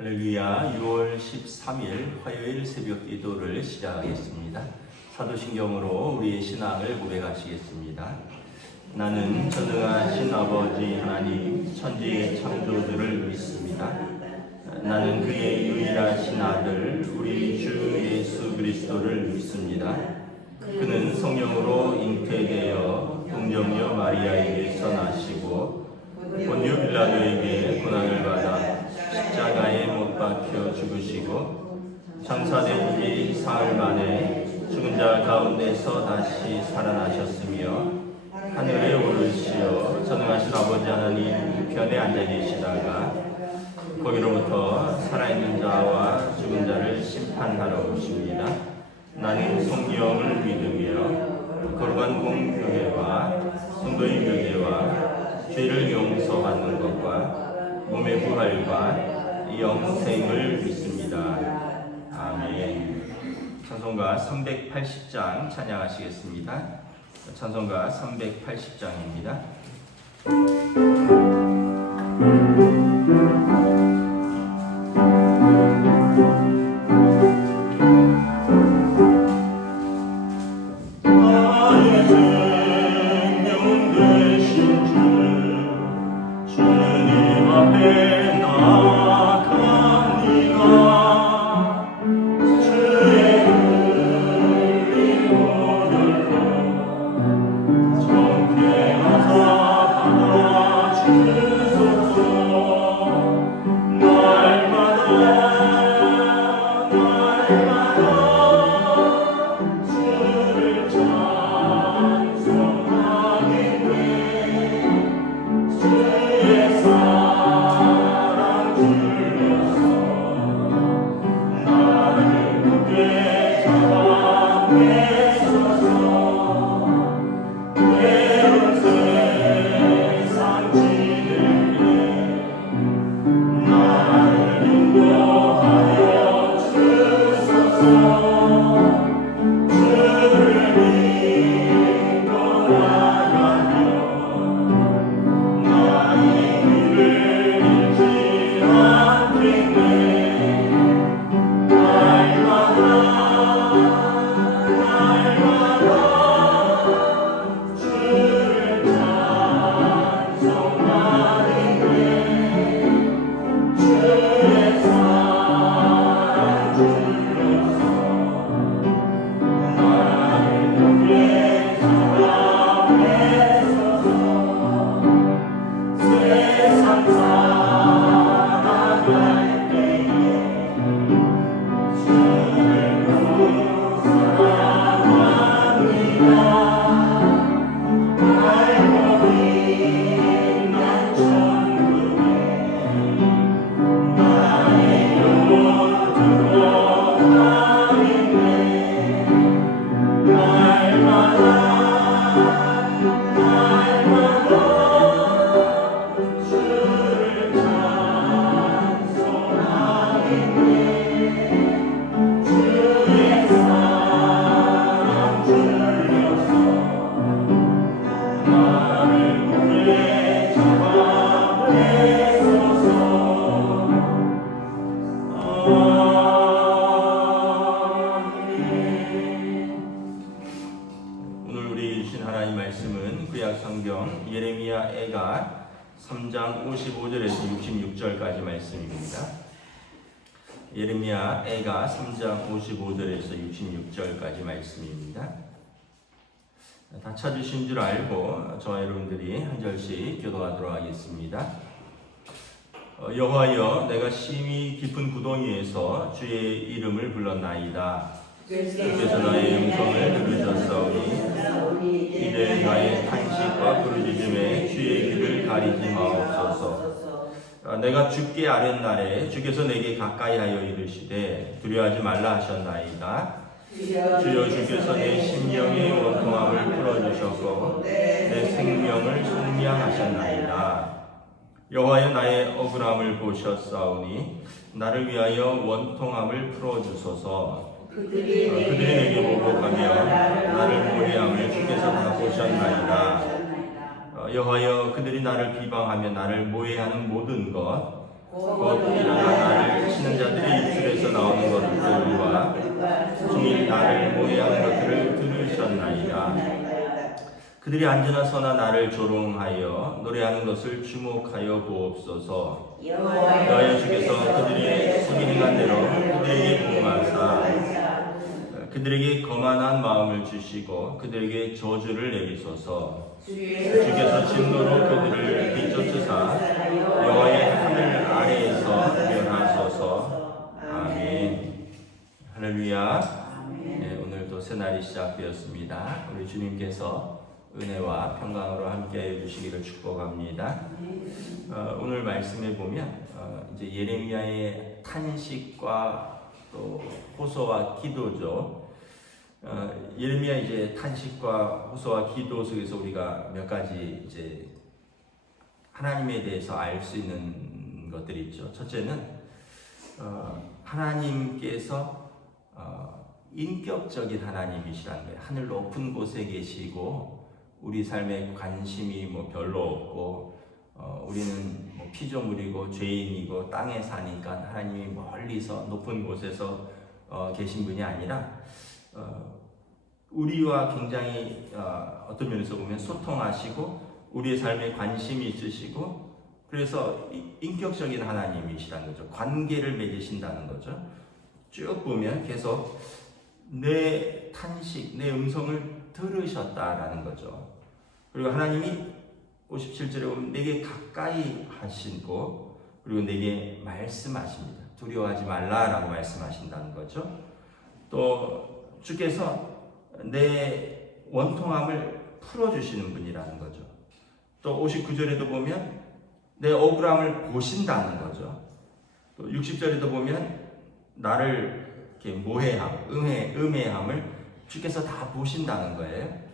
할렐루야. 6월 13일 화요일 새벽 기도를 시작하겠습니다. 사도신경으로 우리의 신앙을 고백하시겠습니다. 나는 전능하신 아버지 하나님 천지의 창조주를 믿습니다. 나는 그의 유일하신 아들 우리 주 예수 그리스도를 믿습니다. 그는 성령으로 잉태되어 동정녀 마리아에게서 나시고 본유 빌라도에게 고난을 받아 십자가에 못 박혀 죽으시고 장사된 지 사흘 만에 죽은 자 가운데서 다시 살아나셨으며 하늘에 오르시어 전능하신 아버지 하나님 우편에 앉아 계시다가 거기로부터 살아있는 자와 죽은 자를 심판하러 오십니다. 나는 성령을 믿으며 거룩한 공교회와 성도의 교제와 죄를 용서받는 것과 몸의 부활과 영생을 믿습니다. 아멘. 찬송가 380장 찬양하시겠습니다. 찬송가 380장입니다. 예레미야 애가 3장 55절에서 66절까지 말씀입니다. 예레미야 애가 3장 55절에서 66절까지 말씀입니다. 다 찾으신 줄 알고 저와 여러분들이 한 절씩 교도하도록 하겠습니다. 여호와여, 내가 심히 깊은 구덩이에서 주의 이름을 불렀나이다. 주께서 나의 음성을 들으셨사오니 이제 나의 탄식과 부르짖음에 주의 귀를 가리지 마옵소서. 내가 죽게 아랫날에 주께서 내게 가까이하여 이르시되 두려워하지 말라 하셨나이다. 주여, 주께서 내 심령의 원통함을 풀어주셨고 내 생명을 속량하셨나이다. 여호와여, 나의 억울함을 보셨사오니 나를 위하여 원통함을 풀어주소서. 그들이 내게 보복하며 나를 모해함을 주께서 다 보셨나이다. 여호와여, 그들이 나를 비방하며 나를 모해하는 모든 것 곧 일어나 나를 그들이 앉으나 서나 나를 조롱하여 노래하는 것을 주목하여 보옵소서. 여호와여 주께서 그들이 손이 행한 대로 그들에게 보응하사 그들에게 거만한 마음을 주시고 그들에게 저주를 내리소서. 주께서 진노로 그들을 비쫓으사 여호와의 하늘 아래에서 멸하소서. 아멘. 할렐루야. 네, 오늘도 새날이 시작되었습니다. 우리 주님께서 은혜와 평강으로 함께하여 주시기를 축복합니다. 오늘 말씀에 보면 이제 예레미야의 탄식과 또 호소와 기도죠. 예레미야 이제 탄식과 호소와 기도 속에서 우리가 몇 가지 이제 하나님에 대해서 알 수 있는 것들이 있죠. 첫째는 하나님께서 인격적인 하나님이시라는 거예요. 하늘 높은 곳에 계시고 우리 삶에 관심이 뭐 별로 없고 우리는 뭐 피조물이고 죄인이고 땅에 사니까 하나님이 멀리서 높은 곳에서 계신 분이 아니라 우리와 굉장히 어떤 면에서 보면 소통하시고 우리의 삶에 관심이 있으시고 그래서 인격적인 하나님이시라는 거죠. 관계를 맺으신다는 거죠. 쭉 보면 계속 내 탄식, 내 음성을 들으셨다라는 거죠. 그리고 하나님이 57절에 보면 내게 가까이 하시고 그리고 내게 말씀하십니다. 두려워하지 말라라고 말씀하신다는 거죠. 또 주께서 내 원통함을 풀어주시는 분이라는 거죠. 또 59절에도 보면 내 억울함을 보신다는 거죠. 또 60절에도 보면 나를 이렇게 모해함, 음해함을 주께서 다 보신다는 거예요.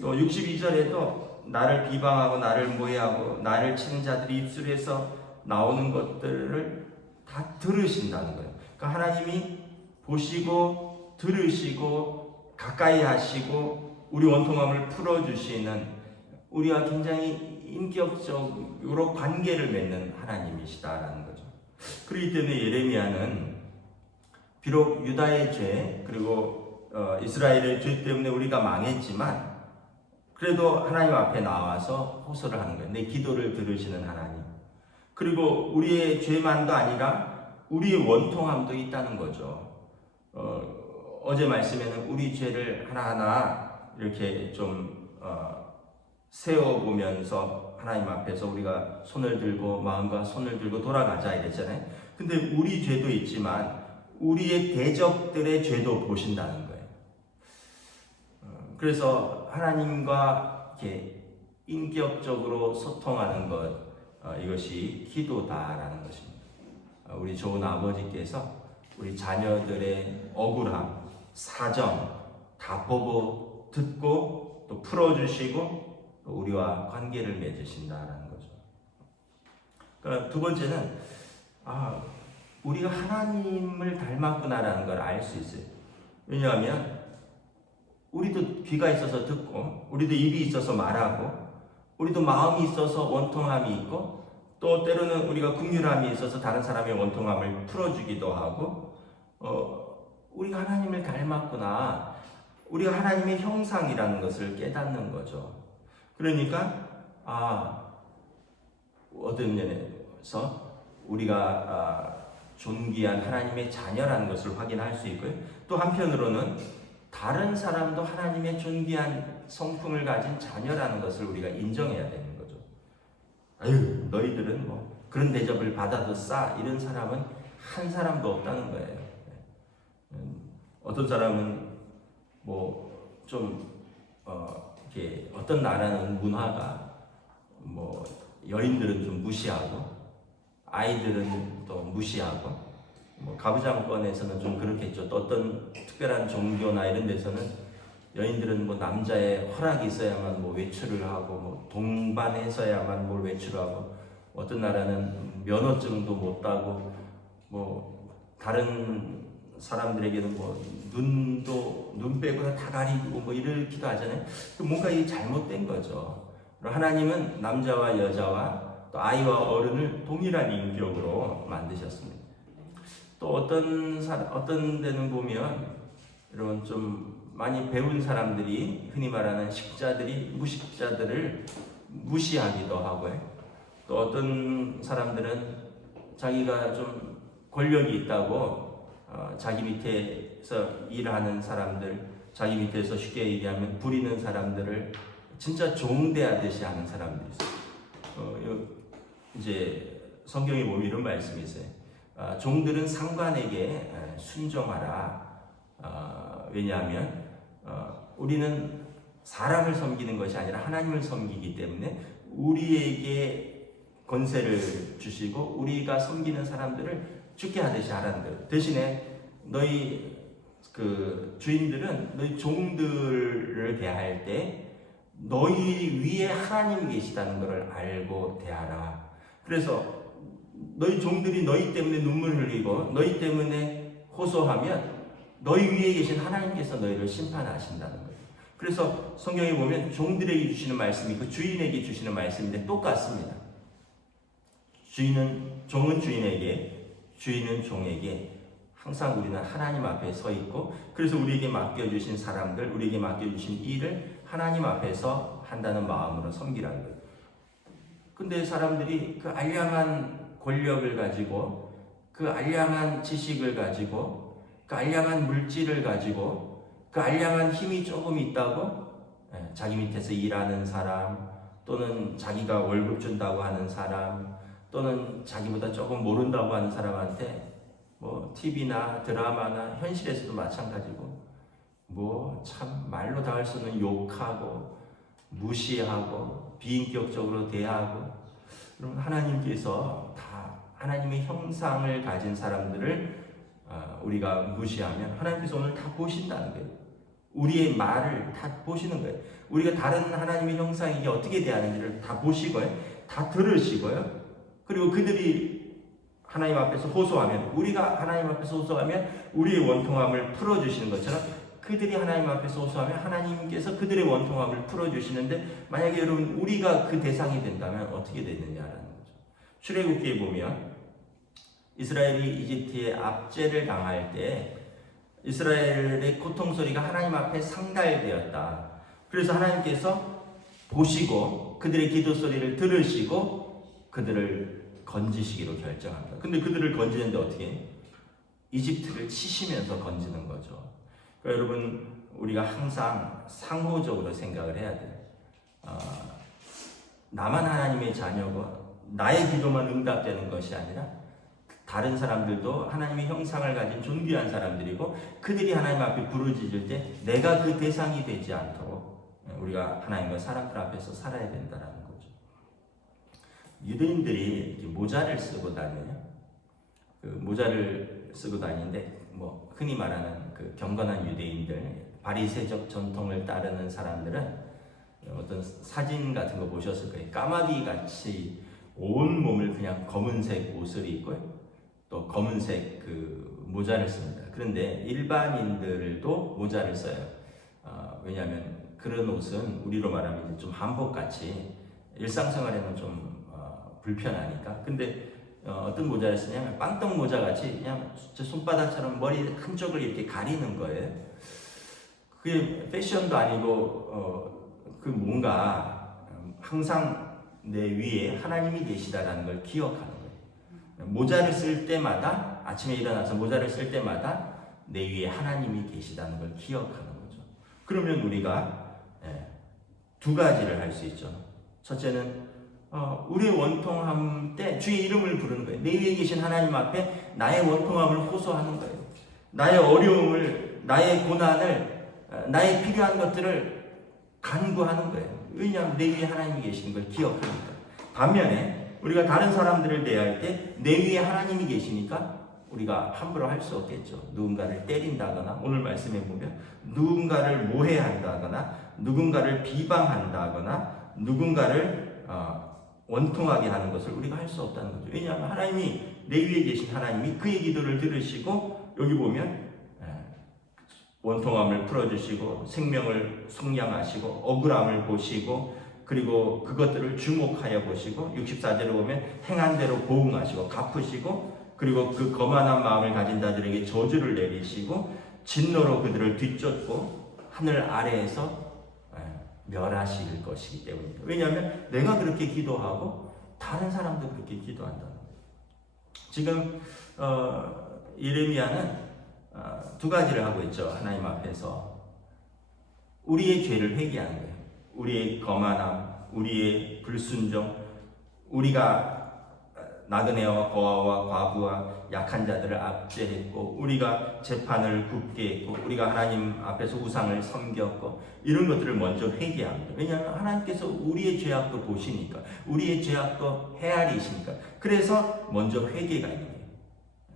또 62절에도 나를 비방하고 나를 모해하고 나를 치는 자들이 입술에서 나오는 것들을 다 들으신다는 거예요. 그러니까 하나님이 보시고 들으시고 가까이 하시고 우리 원통함을 풀어주시는 우리와 굉장히 인격적으로 관계를 맺는 하나님이시다라는 거죠. 그렇기 때문에 예레미야는 비록 유다의 죄 그리고 이스라엘의 죄 때문에 우리가 망했지만 그래도 하나님 앞에 나와서 호소를 하는 거예요. 내 기도를 들으시는 하나님. 그리고 우리의 죄만도 아니라 우리의 원통함도 있다는 거죠. 어제 말씀에는 우리 죄를 하나하나 이렇게 좀 세워보면서 하나님 앞에서 우리가 손을 들고 마음과 손을 들고 돌아가자 이랬잖아요. 근데 우리 죄도 있지만 우리의 대적들의 죄도 보신다는 거예요. 그래서 하나님과 이렇게 인격적으로 소통하는 것, 이것이 기도다라는 것입니다. 우리 좋은 아버지께서 우리 자녀들의 억울함, 사정 다 보고 듣고 또 풀어주시고 또 우리와 관계를 맺으신다라는 거죠. 그러니까 두 번째는 우리가 하나님을 닮았구나라는 걸 알 수 있어요. 왜냐하면 우리도 귀가 있어서 듣고 우리도 입이 있어서 말하고 우리도 마음이 있어서 원통함이 있고 또 때로는 우리가 긍휼함이 있어서 다른 사람의 원통함을 풀어주기도 하고 우리가 하나님을 닮았구나. 우리가 하나님의 형상이라는 것을 깨닫는 거죠. 그러니까 어떤 면에서 우리가 존귀한 하나님의 자녀라는 것을 확인할 수 있고요. 또 한편으로는 다른 사람도 하나님의 존귀한 성품을 가진 자녀라는 것을 우리가 인정해야 되는 거죠. 아유, 너희들은 뭐 그런 대접을 받아도 싸 이런 사람은 한 사람도 없다는 거예요. 어떤 사람은 뭐 좀 이렇게 어떤 나라는 문화가 뭐 여인들은 좀 무시하고 아이들은 또 무시하고 뭐 가부장권에서는 좀 그렇겠죠. 또 어떤 특별한 종교나 이런 데서는 여인들은 뭐 남자의 허락이 있어야만 뭐 외출을 하고 뭐 동반해서야만 뭘 외출하고 어떤 나라는 면허증도 못 따고 뭐 다른 사람들에게는 뭐 눈 빼고 다 가리고 뭐 이렇기도 하잖아요. 뭔가 이게 잘못된 거죠. 하나님은 남자와 여자와 또 아이와 어른을 동일한 인격으로 만드셨습니다. 또 어떤 데는 보면 여러분 좀 많이 배운 사람들이 흔히 말하는 식자들이 무식자들을 무시하기도 하고요. 또 어떤 사람들은 자기가 좀 권력이 있다고 자기 밑에서 일하는 사람들, 자기 밑에서 쉽게 얘기하면 부리는 사람들을 진짜 종대하듯이 하는 사람들이 있어요. 이제 성경에 보면 이런 말씀이 있어요. 종들은 상관에게 순종하라. 왜냐하면 우리는 사람을 섬기는 것이 아니라 하나님을 섬기기 때문에 우리에게 권세를 주시고 우리가 섬기는 사람들을 죽게 하듯이 하라는 거예요. 대신에 너희 그 주인들은 너희 종들을 대할 때 너희 위에 하나님이 계시다는 것을 알고 대하라. 그래서 너희 종들이 너희 때문에 눈물 흘리고 너희 때문에 호소하면 너희 위에 계신 하나님께서 너희를 심판하신다는 거예요. 그래서 성경에 보면 종들에게 주시는 말씀이 그 주인에게 주시는 말씀인데 똑같습니다. 종은 주인에게, 주인은 종에게 항상 우리는 하나님 앞에 서 있고 그래서 우리에게 맡겨주신 사람들, 우리에게 맡겨주신 일을 하나님 앞에서 한다는 마음으로 섬기라는 거예요. 근데 사람들이 그 알량한 권력을 가지고 그 알량한 지식을 가지고 그 알량한 물질을 가지고 그 알량한 힘이 조금 있다고 자기 밑에서 일하는 사람 또는 자기가 월급 준다고 하는 사람 또는 자기보다 조금 모른다고 하는 사람한테 뭐 TV나 드라마나 현실에서도 마찬가지고 뭐 참 말로 다 할 수 없는 욕하고 무시하고 비인격적으로 대하고 그러면 하나님께서 다 하나님의 형상을 가진 사람들을 우리가 무시하면 하나님께서 오늘 다 보신다는 거예요. 우리의 말을 다 보시는 거예요. 우리가 다른 하나님의 형상에게 어떻게 대하는지를 다 보시고요. 다 들으시고요. 그리고 그들이 하나님 앞에서 호소하면 우리가 하나님 앞에서 호소하면 우리의 원통함을 풀어주시는 것처럼 그들이 하나님 앞에서 호소하면 하나님께서 그들의 원통함을 풀어주시는데 만약에 여러분 우리가 그 대상이 된다면 어떻게 되느냐라는 거죠. 출애굽기에 보면 이스라엘이 이집트의 압제를 당할 때 이스라엘의 고통 소리가 하나님 앞에 상달되었다. 그래서 하나님께서 보시고 그들의 기도 소리를 들으시고 그들을 건지시기로 결정합니다. 근데 그들을 건지는데 어떻게? 이집트를 치시면서 건지는 거죠. 그러니까 여러분 우리가 항상 상호적으로 생각을 해야 돼요. 나만 하나님의 자녀고 나의 기도만 응답되는 것이 아니라 다른 사람들도 하나님의 형상을 가진 존귀한 사람들이고 그들이 하나님 앞에 부르짖을 때 내가 그 대상이 되지 않도록 우리가 하나님과 사람들 앞에서 살아야 된다는 거죠. 유대인들이 이렇게 모자를 쓰고 다녀요. 그 모자를 쓰고 다니는데 뭐 흔히 말하는 그 경건한 유대인들, 바리새적 전통을 따르는 사람들은 어떤 사진 같은 거 보셨을 거예요. 까마귀 같이 온 몸을 그냥 검은색 옷을 입고요. 또 검은색 그 모자를 씁니다. 그런데 일반인들도 모자를 써요. 왜냐하면 그런 옷은 우리로 말하면 좀 한복같이 일상생활에는 좀 불편하니까. 근데 어떤 모자를 쓰냐면 빵떡 모자같이 그냥 제 손바닥처럼 머리 한쪽을 이렇게 가리는 거예요. 그게 패션도 아니고 그 뭔가 항상 내 위에 하나님이 계시다라는 걸 기억하는 거예요. 모자를 쓸 때마다 아침에 일어나서 모자를 쓸 때마다 내 위에 하나님이 계시다는 걸 기억하는 거죠. 그러면 우리가 두 가지를 할 수 있죠. 첫째는 우리의 원통함 때 주의 이름을 부르는 거예요. 내 위에 계신 하나님 앞에 나의 원통함을 호소하는 거예요. 나의 어려움을, 나의 고난을, 나의 필요한 것들을 간구하는 거예요. 왜냐하면 내 위에 하나님이 계시는 걸 기억합니다. 반면에 우리가 다른 사람들을 대할 때 내 위에 하나님이 계시니까 우리가 함부로 할 수 없겠죠. 누군가를 때린다거나 오늘 말씀해 보면 누군가를 모해한다거나 누군가를 비방한다거나 누군가를 원통하게 하는 것을 우리가 할 수 없다는 거죠. 왜냐하면 하나님이 내 위에 계신 하나님이 그의 기도를 들으시고 여기 보면 원통함을 풀어주시고 생명을 속량하시고 억울함을 보시고 그리고 그것들을 주목하여 보시고 64절에 보면 행한 대로 보응하시고 갚으시고 그리고 그 거만한 마음을 가진 자들에게 저주를 내리시고 진노로 그들을 뒤쫓고 하늘 아래에서 멸하실 것이기 때문입니다. 왜냐하면 내가 그렇게 기도하고 다른 사람도 그렇게 기도한다는 거예요. 지금 예레미야는 두 가지를 하고 있죠. 하나님 앞에서 우리의 죄를 회개하는 거예요. 우리의 거만함, 우리의 불순종, 우리가 나그네와 고아와 과부와 약한 자들을 압제했고, 우리가 재판을 굽게 했고, 우리가 하나님 앞에서 우상을 섬겼고, 이런 것들을 먼저 회개합니다. 왜냐하면 하나님께서 우리의 죄악도 보시니까, 우리의 죄악도 헤아리시니까. 그래서 먼저 회개가 있는 거예요.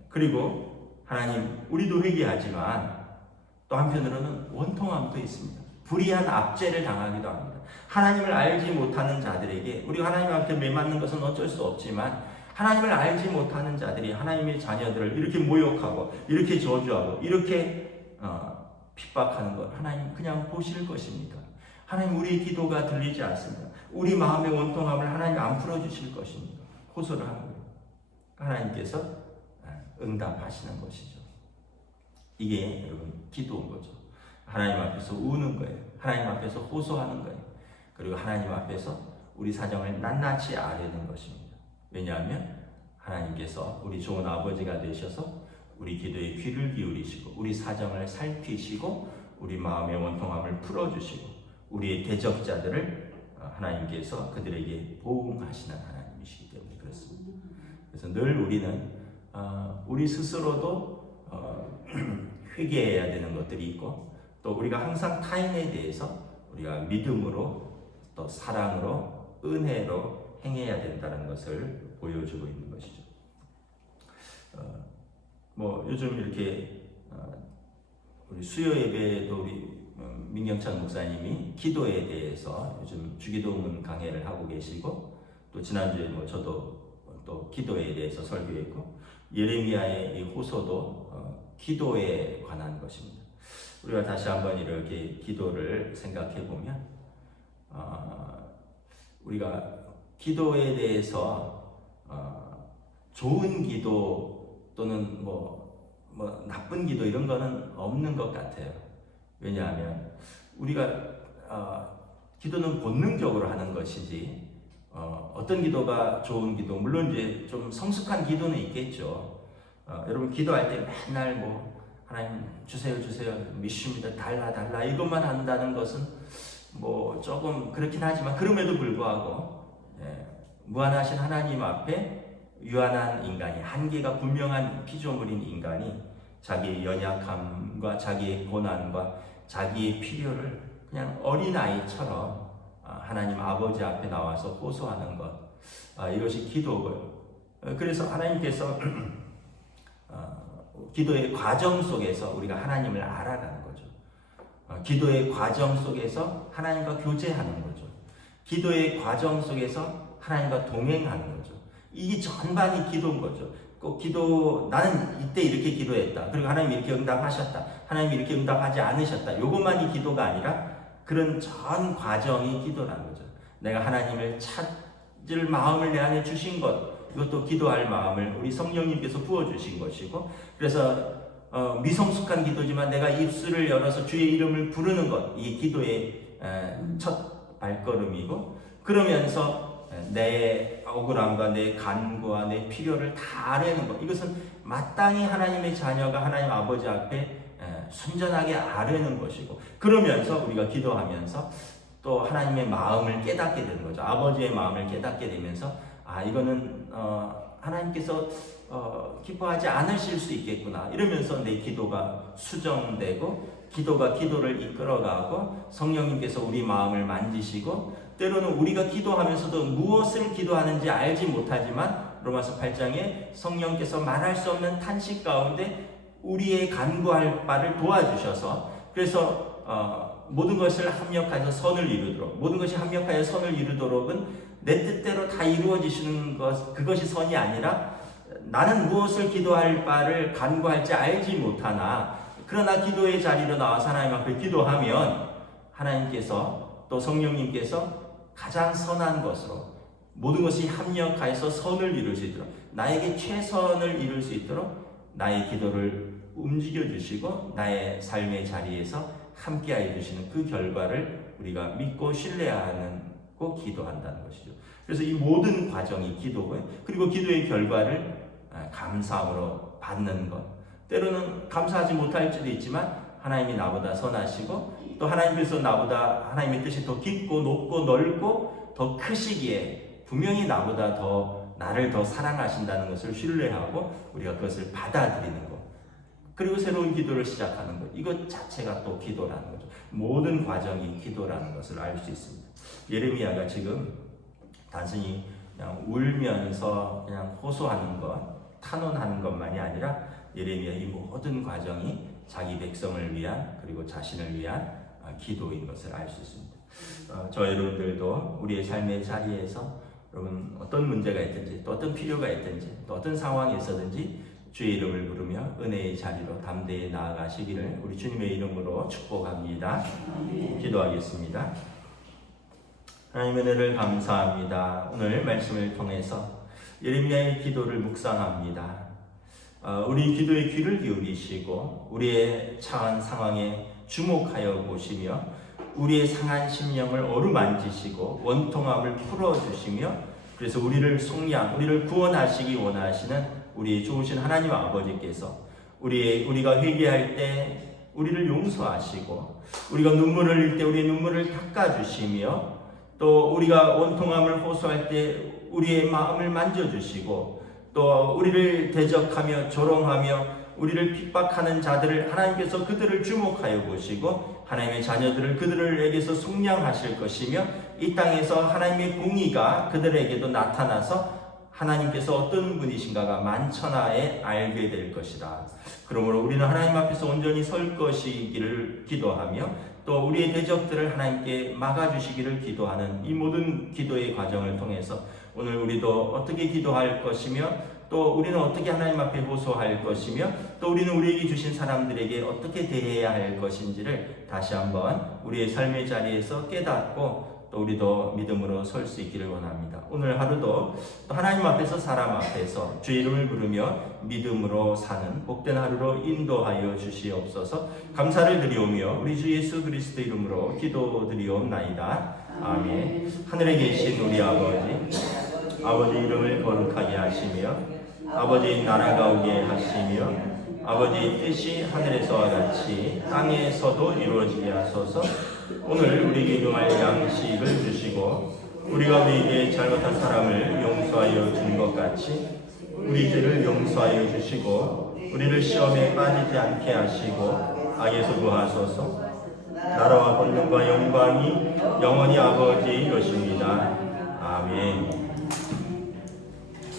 그리고 하나님, 우리도 회개하지만 또 한편으로는 원통함도 있습니다. 불의한 압제를 당하기도 합니다. 하나님을 알지 못하는 자들에게, 우리가 하나님 앞에 매맞는 것은 어쩔 수 없지만, 하나님을 알지 못하는 자들이 하나님의 자녀들을 이렇게 모욕하고 이렇게 저주하고 이렇게 핍박하는 것, 하나님 그냥 보실 것입니다. 하나님, 우리의 기도가 들리지 않습니다. 우리 마음의 원통함을 하나님 안 풀어주실 것입니다. 호소를 하는 거예요. 하나님께서 응답하시는 것이죠. 이게 여러분 기도인 거죠. 하나님 앞에서 우는 거예요. 하나님 앞에서 호소하는 거예요. 그리고 하나님 앞에서 우리 사정을 낱낱이 아뢰는 것입니다. 왜냐하면 하나님께서 우리 좋은 아버지가 되셔서 우리 기도에 귀를 기울이시고 우리 사정을 살피시고 우리 마음의 원통함을 풀어주시고 우리의 대적자들을 하나님께서 그들에게 보응하시는 하나님이시기 때문에 그렇습니다. 그래서 늘 우리는 우리 스스로도 회개해야 되는 것들이 있고, 또 우리가 항상 타인에 대해서 우리가 믿음으로 또 사랑으로 은혜로 행해야 된다는 것을 보여주고 있는 것이죠. 요즘 이렇게 우리 수요 예배도 우리 민경찬 목사님이 기도에 대해서 요즘 주기도문 강해를 하고 계시고, 또 지난주에 저도 또 기도에 대해서 설교했고, 예레미야의 이 호소도 기도에 관한 것입니다. 우리가 다시 한번 이렇게 기도를 생각해 보면 우리가 기도에 대해서 좋은 기도 또는 나쁜 기도 이런 거는 없는 것 같아요. 왜냐하면 우리가 기도는 본능적으로 하는 것이지 어떤 기도가 좋은 기도, 물론 이제 좀 성숙한 기도는 있겠죠. 여러분 기도할 때 맨날 하나님 주세요 믿습니다 달라 이것만 한다는 것은 조금 그렇긴 하지만, 그럼에도 불구하고 무한하신 하나님 앞에 유한한 인간이, 한계가 분명한 피조물인 인간이 자기의 연약함과 자기의 고난과 자기의 필요를 그냥 어린아이처럼 하나님 아버지 앞에 나와서 호소하는 것, 이것이 기도고요. 그래서 하나님께서 기도의 과정 속에서 우리가 하나님을 알아가는 거죠. 기도의 과정 속에서 하나님과 교제하는 거죠. 기도의 과정 속에서 하나님과 동행하는 거죠. 이게 전반이 기도인 거죠. 꼭 나는 이때 이렇게 기도했다, 그리고 하나님이 이렇게 응답하셨다, 하나님이 이렇게 응답하지 않으셨다, 요것만이 기도가 아니라 그런 전 과정이 기도라는 거죠. 내가 하나님을 찾을 마음을 내 안에 주신 것, 이것도 기도할 마음을 우리 성령님께서 부어주신 것이고, 그래서 미성숙한 기도지만 내가 입술을 열어서 주의 이름을 부르는 것, 이게 기도의 첫 발걸음이고, 그러면서 내 억울함과 내 간구와 내 필요를 다 아뢰는 것, 이것은 마땅히 하나님의 자녀가 하나님 아버지 앞에 순전하게 아뢰는 것이고, 그러면서 우리가 기도하면서 또 하나님의 마음을 깨닫게 되는 거죠. 아버지의 마음을 깨닫게 되면서 이거는 하나님께서 기뻐하지 않으실 수 있겠구나, 이러면서 내 기도가 수정되고 기도가 기도를 이끌어가고 성령님께서 우리 마음을 만지시고, 때로는 우리가 기도하면서도 무엇을 기도하는지 알지 못하지만 로마서 8장에 성령께서 말할 수 없는 탄식 가운데 우리의 간구할 바를 도와주셔서, 그래서 모든 것을 합력하여서 선을 이루도록, 모든 것이 합력하여 선을 이루도록은 내 뜻대로 다 이루어지시는 것, 그것이 선이 아니라 나는 무엇을 기도할 바를 간구할지 알지 못하나, 그러나 기도의 자리로 나와서 하나님 앞에 기도하면 하나님께서 또 성령님께서 가장 선한 것으로 모든 것이 합력하여서 선을 이룰 수 있도록, 나에게 최선을 이룰 수 있도록 나의 기도를 움직여 주시고 나의 삶의 자리에서 함께하여 주시는 그 결과를 우리가 믿고 신뢰하고 기도한다는 것이죠. 그래서 이 모든 과정이 기도고요. 그리고 기도의 결과를 감사함으로 받는 것. 때로는 감사하지 못할 때도 있지만 하나님이 나보다 선하시고 또 하나님께서 나보다 하나님의 뜻이 더 깊고 높고 넓고 더 크시기에 분명히 나보다 나를 더 사랑하신다는 것을 신뢰하고 우리가 그것을 받아들이는 것. 그리고 새로운 기도를 시작하는 것. 이것 자체가 또 기도라는 거죠. 모든 과정이 기도라는 것을 알 수 있습니다. 예레미야가 지금 단순히 그냥 울면서 그냥 호소하는 것, 탄원하는 것만이 아니라 예레미야 이 모든 과정이 자기 백성을 위한 그리고 자신을 위한 기도인 것을 알 수 있습니다. 저 여러분들도 우리의 삶의 자리에서 여러분 어떤 문제가 있든지 또 어떤 필요가 있든지 또 어떤 상황이 있었든지 주의 이름을 부르며 은혜의 자리로 담대히 나아가시기를 우리 주님의 이름으로 축복합니다. 기도하겠습니다. 하나님의 은혜를 감사합니다. 오늘 말씀을 통해서 예레미야의 기도를 묵상합니다. 우리 기도의 귀를 기울이시고 우리의 처한 상황에 주목하여 보시며 우리의 상한 심령을 어루만지시고 원통함을 풀어주시며 그래서 우리를 속량, 우리를 구원하시기 원하시는 우리 좋으신 하나님 아버지께서 우리가 회개할 때 우리를 용서하시고 우리가 눈물을 흘릴 때 우리의 눈물을 닦아주시며 또 우리가 원통함을 호소할 때 우리의 마음을 만져주시고 또 우리를 대적하며 조롱하며 우리를 핍박하는 자들을 하나님께서 그들을 주목하여 보시고 하나님의 자녀들을 그들에게서 속량하실 것이며 이 땅에서 하나님의 공의가 그들에게도 나타나서 하나님께서 어떤 분이신가가 만천하에 알게 될 것이다. 그러므로 우리는 하나님 앞에서 온전히 설 것이기를 기도하며 또 우리의 대적들을 하나님께 막아주시기를 기도하는 이 모든 기도의 과정을 통해서 오늘 우리도 어떻게 기도할 것이며 또 우리는 어떻게 하나님 앞에 호소할 것이며 또 우리는 우리에게 주신 사람들에게 어떻게 대해야 할 것인지를 다시 한번 우리의 삶의 자리에서 깨닫고 또 우리도 믿음으로 설 수 있기를 원합니다. 오늘 하루도 또 하나님 앞에서 사람 앞에서 주의 이름을 부르며 믿음으로 사는 복된 하루로 인도하여 주시옵소서. 감사를 드리오며 우리 주 예수 그리스도 이름으로 기도드리옵나이다. 아멘. 하늘에 계신 우리 아버지 이름을 거룩하게 하시며 아버지 나라가 오게 하시며 아버지 뜻이 하늘에서와 같이 땅에서도 이루어지게 하소서. 오늘 우리에게 일용할 양식을 주시고 우리가 우리에게 잘못한 사람을 용서하여 준 것 같이 우리 죄를 용서하여 주시고 우리를 시험에 빠지지 않게 하시고 악에서 구하소서. 나라와 권능과 영광이 영원히 아버지의 것입니다. 아멘.